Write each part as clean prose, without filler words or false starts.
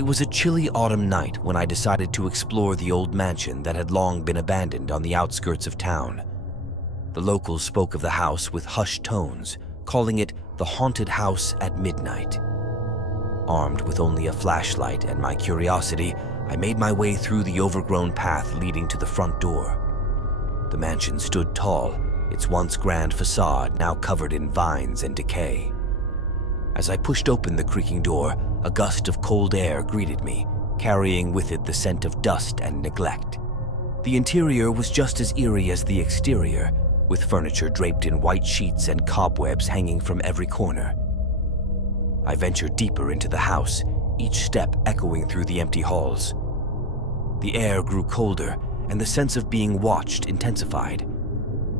It was a chilly autumn night when I decided to explore the old mansion that had long been abandoned on the outskirts of town. The locals spoke of the house with hushed tones, calling it the haunted house at midnight. Armed with only a flashlight and my curiosity, I made my way through the overgrown path leading to the front door. The mansion stood tall, its once grand facade now covered in vines and decay. As I pushed open the creaking door, a gust of cold air greeted me, carrying with it the scent of dust and neglect. The interior was just as eerie as the exterior, with furniture draped in white sheets and cobwebs hanging from every corner. I ventured deeper into the house, each step echoing through the empty halls. The air grew colder, and the sense of being watched intensified.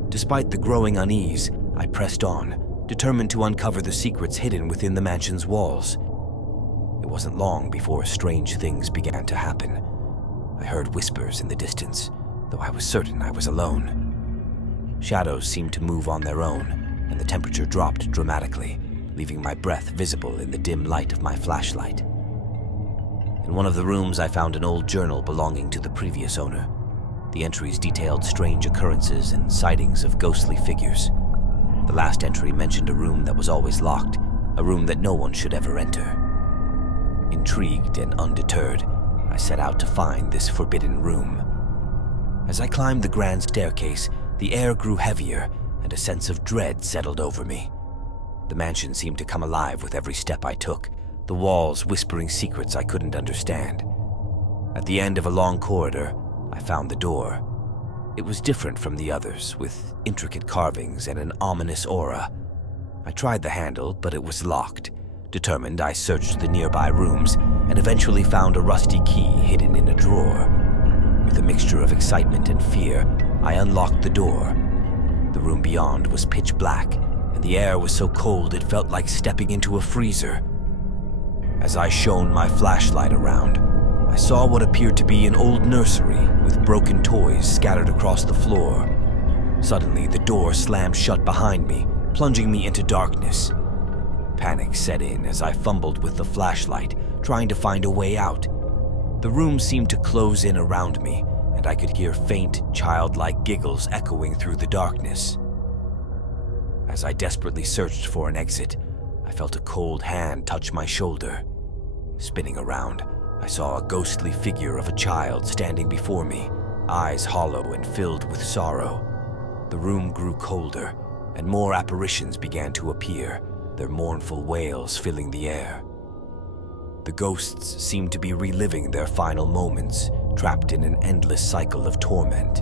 Despite the growing unease, I pressed on, determined to uncover the secrets hidden within the mansion's walls. It wasn't long before strange things began to happen. I heard whispers in the distance, though I was certain I was alone. Shadows seemed to move on their own, and the temperature dropped dramatically, leaving my breath visible in the dim light of my flashlight. In one of the rooms, I found an old journal belonging to the previous owner. The entries detailed strange occurrences and sightings of ghostly figures. The last entry mentioned a room that was always locked, a room that no one should ever enter. Intrigued and undeterred, I set out to find this forbidden room. As I climbed the grand staircase, the air grew heavier and a sense of dread settled over me. The mansion seemed to come alive with every step I took, the walls whispering secrets I couldn't understand. At the end of a long corridor, I found the door. It was different from the others, with intricate carvings and an ominous aura. I tried the handle, but it was locked. Determined, I searched the nearby rooms and eventually found a rusty key hidden in a drawer. With a mixture of excitement and fear, I unlocked the door. The room beyond was pitch black, and the air was so cold it felt like stepping into a freezer. As I shone my flashlight around, I saw what appeared to be an old nursery with broken toys scattered across the floor. Suddenly, the door slammed shut behind me, plunging me into darkness. Panic set in as I fumbled with the flashlight, trying to find a way out. The room seemed to close in around me, and I could hear faint, childlike giggles echoing through the darkness. As I desperately searched for an exit, I felt a cold hand touch my shoulder. Spinning around, I saw a ghostly figure of a child standing before me, eyes hollow and filled with sorrow. The room grew colder, and more apparitions began to appear, their mournful wails filling the air. The ghosts seemed to be reliving their final moments, trapped in an endless cycle of torment.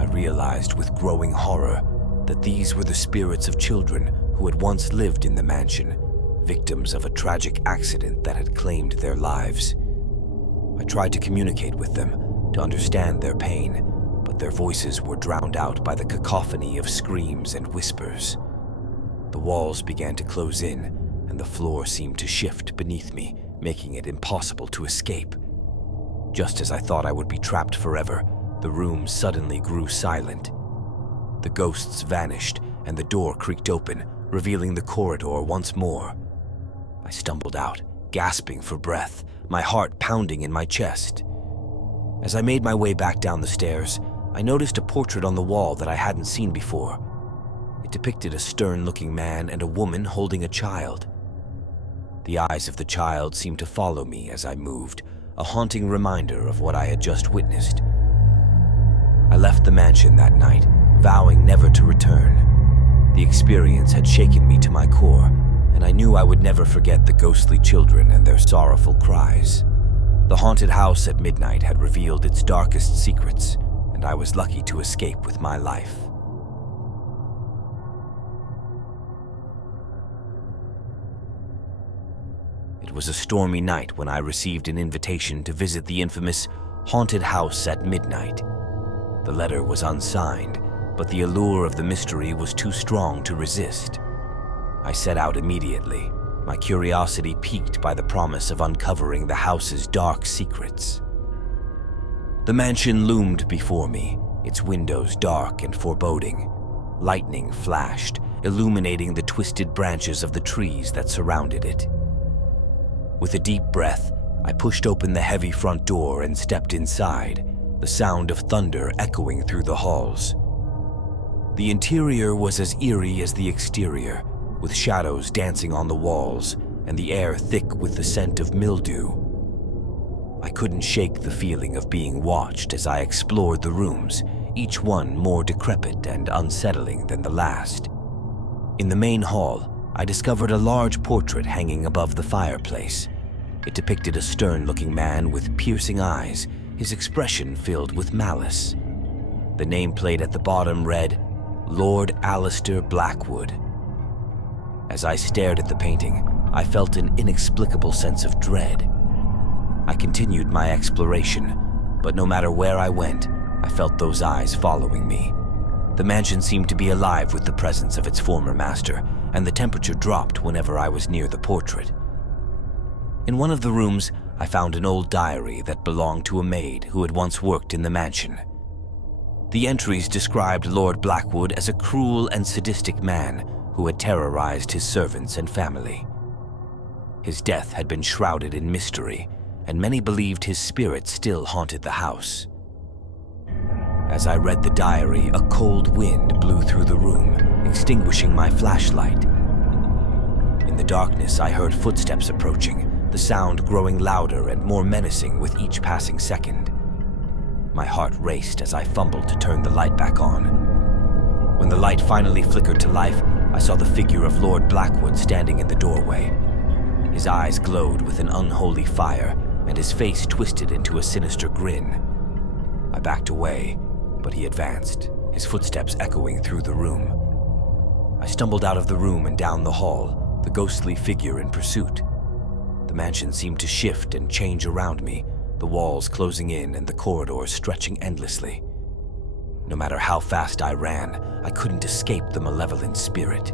I realized with growing horror that these were the spirits of children who had once lived in the mansion, victims of a tragic accident that had claimed their lives. I tried to communicate with them, to understand their pain, but their voices were drowned out by the cacophony of screams and whispers. The walls began to close in, and the floor seemed to shift beneath me, making it impossible to escape. Just as I thought I would be trapped forever, the room suddenly grew silent. The ghosts vanished, and the door creaked open, revealing the corridor once more. I stumbled out, gasping for breath, my heart pounding in my chest. As I made my way back down the stairs, I noticed a portrait on the wall that I hadn't seen before. It depicted a stern-looking man and a woman holding a child. The eyes of the child seemed to follow me as I moved, a haunting reminder of what I had just witnessed. I left the mansion that night, vowing never to return. The experience had shaken me to my core, and I knew I would never forget the ghostly children and their sorrowful cries. The haunted house at midnight had revealed its darkest secrets, and I was lucky to escape with my life. It was a stormy night when I received an invitation to visit the infamous haunted house at midnight. The letter was unsigned, but the allure of the mystery was too strong to resist. I set out immediately, my curiosity piqued by the promise of uncovering the house's dark secrets. The mansion loomed before me, its windows dark and foreboding. Lightning flashed, illuminating the twisted branches of the trees that surrounded it. With a deep breath, I pushed open the heavy front door and stepped inside, the sound of thunder echoing through the halls. The interior was as eerie as the exterior, with shadows dancing on the walls and the air thick with the scent of mildew. I couldn't shake the feeling of being watched as I explored the rooms, each one more decrepit and unsettling than the last. In the main hall, I discovered a large portrait hanging above the fireplace. It depicted a stern-looking man with piercing eyes, his expression filled with malice. The nameplate at the bottom read, Lord Alistair Blackwood. As I stared at the painting, I felt an inexplicable sense of dread. I continued my exploration, but no matter where I went, I felt those eyes following me. The mansion seemed to be alive with the presence of its former master, and the temperature dropped whenever I was near the portrait. In one of the rooms, I found an old diary that belonged to a maid who had once worked in the mansion. The entries described Lord Blackwood as a cruel and sadistic man who had terrorized his servants and family. His death had been shrouded in mystery, and many believed his spirit still haunted the house. As I read the diary, a cold wind blew through the room, extinguishing my flashlight. In the darkness, I heard footsteps approaching, the sound growing louder and more menacing with each passing second. My heart raced as I fumbled to turn the light back on. When the light finally flickered to life, I saw the figure of Lord Blackwood standing in the doorway. His eyes glowed with an unholy fire, and his face twisted into a sinister grin. I backed away, but he advanced, his footsteps echoing through the room. I stumbled out of the room and down the hall, the ghostly figure in pursuit. The mansion seemed to shift and change around me, the walls closing in and the corridors stretching endlessly. No matter how fast I ran, I couldn't escape the malevolent spirit.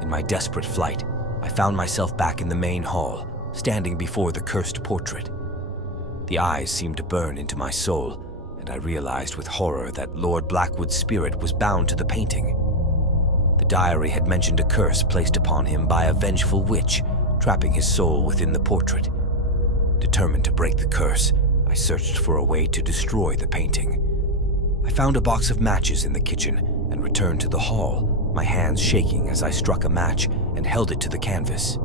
In my desperate flight, I found myself back in the main hall, standing before the cursed portrait. The eyes seemed to burn into my soul, and I realized with horror that Lord Blackwood's spirit was bound to the painting. The diary had mentioned a curse placed upon him by a vengeful witch, trapping his soul within the portrait. Determined to break the curse, I searched for a way to destroy the painting. I found a box of matches in the kitchen and returned to the hall, my hands shaking as I struck a match and held it to the canvas.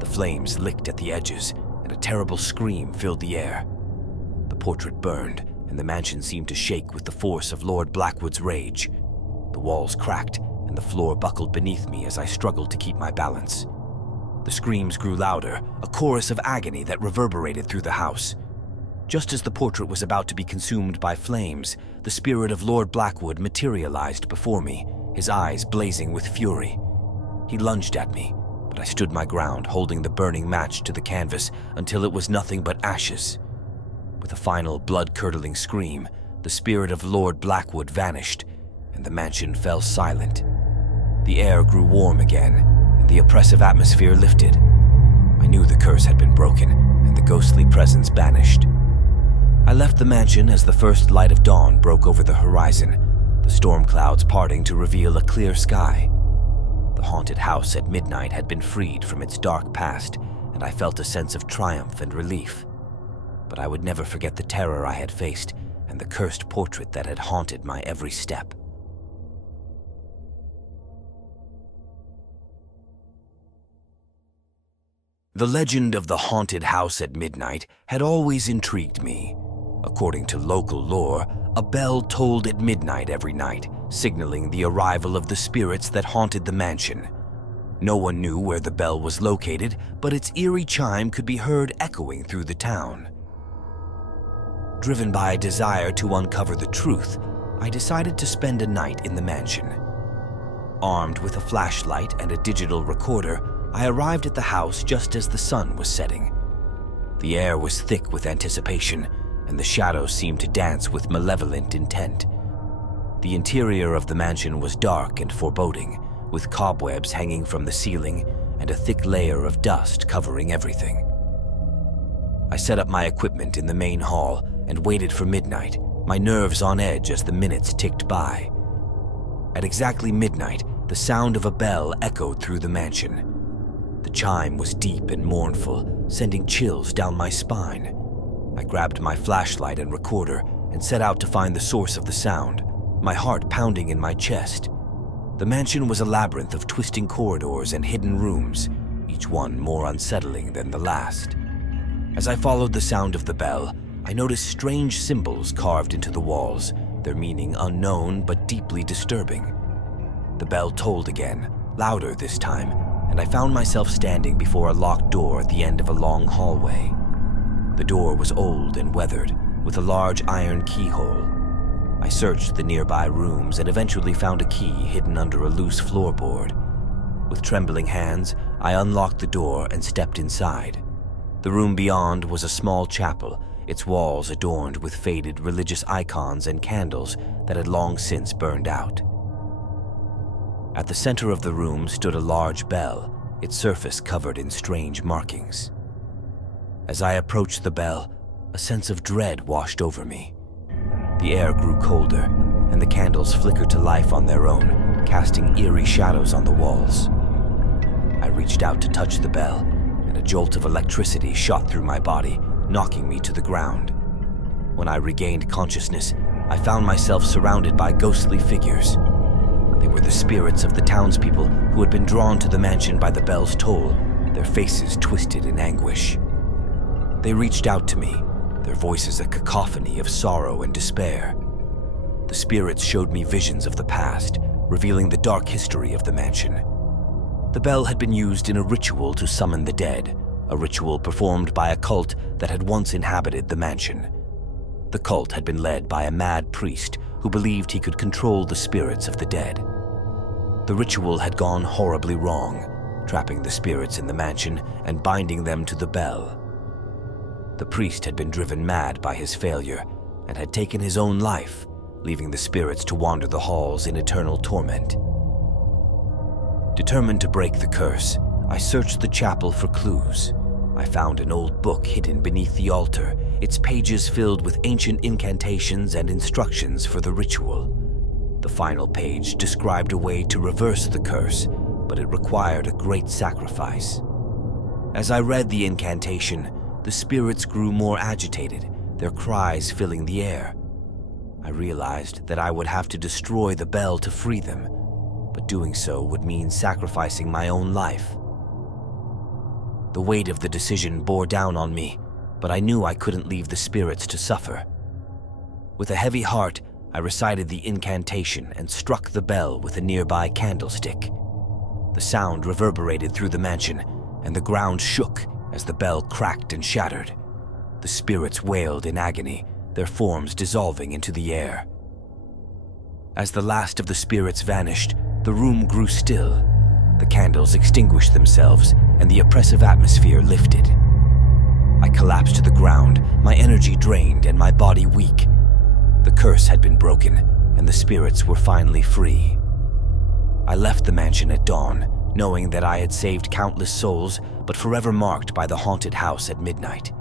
The flames licked at the edges, and a terrible scream filled the air. The portrait burned, and the mansion seemed to shake with the force of Lord Blackwood's rage. The walls cracked, and the floor buckled beneath me as I struggled to keep my balance. The screams grew louder, a chorus of agony that reverberated through the house. Just as the portrait was about to be consumed by flames, the spirit of Lord Blackwood materialized before me, his eyes blazing with fury. He lunged at me, but I stood my ground, holding the burning match to the canvas until it was nothing but ashes. With a final blood-curdling scream, the spirit of Lord Blackwood vanished, and the mansion fell silent. The air grew warm again, and the oppressive atmosphere lifted. I knew the curse had been broken, and the ghostly presence banished. I left the mansion as the first light of dawn broke over the horizon, the storm clouds parting to reveal a clear sky. The haunted house at midnight had been freed from its dark past, and I felt a sense of triumph and relief. But I would never forget the terror I had faced and the cursed portrait that had haunted my every step. The legend of the haunted house at midnight had always intrigued me. According to local lore, a bell tolled at midnight every night, signaling the arrival of the spirits that haunted the mansion. No one knew where the bell was located, but its eerie chime could be heard echoing through the town. Driven by a desire to uncover the truth, I decided to spend a night in the mansion. Armed with a flashlight and a digital recorder, I arrived at the house just as the sun was setting. The air was thick with anticipation, and the shadows seemed to dance with malevolent intent. The interior of the mansion was dark and foreboding, with cobwebs hanging from the ceiling and a thick layer of dust covering everything. I set up my equipment in the main hall and waited for midnight, my nerves on edge as the minutes ticked by. At exactly midnight, the sound of a bell echoed through the mansion. The chime was deep and mournful, sending chills down my spine. I grabbed my flashlight and recorder and set out to find the source of the sound, my heart pounding in my chest. The mansion was a labyrinth of twisting corridors and hidden rooms, each one more unsettling than the last. As I followed the sound of the bell, I noticed strange symbols carved into the walls, their meaning unknown but deeply disturbing. The bell tolled again, louder this time, and I found myself standing before a locked door at the end of a long hallway. The door was old and weathered, with a large iron keyhole. I searched the nearby rooms and eventually found a key hidden under a loose floorboard. With trembling hands, I unlocked the door and stepped inside. The room beyond was a small chapel, its walls adorned with faded religious icons and candles that had long since burned out. At the center of the room stood a large bell, its surface covered in strange markings. As I approached the bell, a sense of dread washed over me. The air grew colder, and the candles flickered to life on their own, casting eerie shadows on the walls. I reached out to touch the bell, and a jolt of electricity shot through my body, knocking me to the ground. When I regained consciousness, I found myself surrounded by ghostly figures. They were the spirits of the townspeople who had been drawn to the mansion by the bell's toll, their faces twisted in anguish. They reached out to me, their voices a cacophony of sorrow and despair. The spirits showed me visions of the past, revealing the dark history of the mansion. The bell had been used in a ritual to summon the dead, a ritual performed by a cult that had once inhabited the mansion. The cult had been led by a mad priest who believed he could control the spirits of the dead. The ritual had gone horribly wrong, trapping the spirits in the mansion and binding them to the bell. The priest had been driven mad by his failure and had taken his own life, leaving the spirits to wander the halls in eternal torment. Determined to break the curse, I searched the chapel for clues. I found an old book hidden beneath the altar, its pages filled with ancient incantations and instructions for the ritual. The final page described a way to reverse the curse, but it required a great sacrifice. As I read the incantation, the spirits grew more agitated, their cries filling the air. I realized that I would have to destroy the bell to free them, but doing so would mean sacrificing my own life. The weight of the decision bore down on me, but I knew I couldn't leave the spirits to suffer. With a heavy heart, I recited the incantation and struck the bell with a nearby candlestick. The sound reverberated through the mansion, and the ground shook as the bell cracked and shattered. The spirits wailed in agony, their forms dissolving into the air. As the last of the spirits vanished, the room grew still. The candles extinguished themselves, and the oppressive atmosphere lifted. I collapsed to the ground, my energy drained and my body weak. The curse had been broken, and the spirits were finally free. I left the mansion at dawn, knowing that I had saved countless souls, but forever marked by the haunted house at midnight.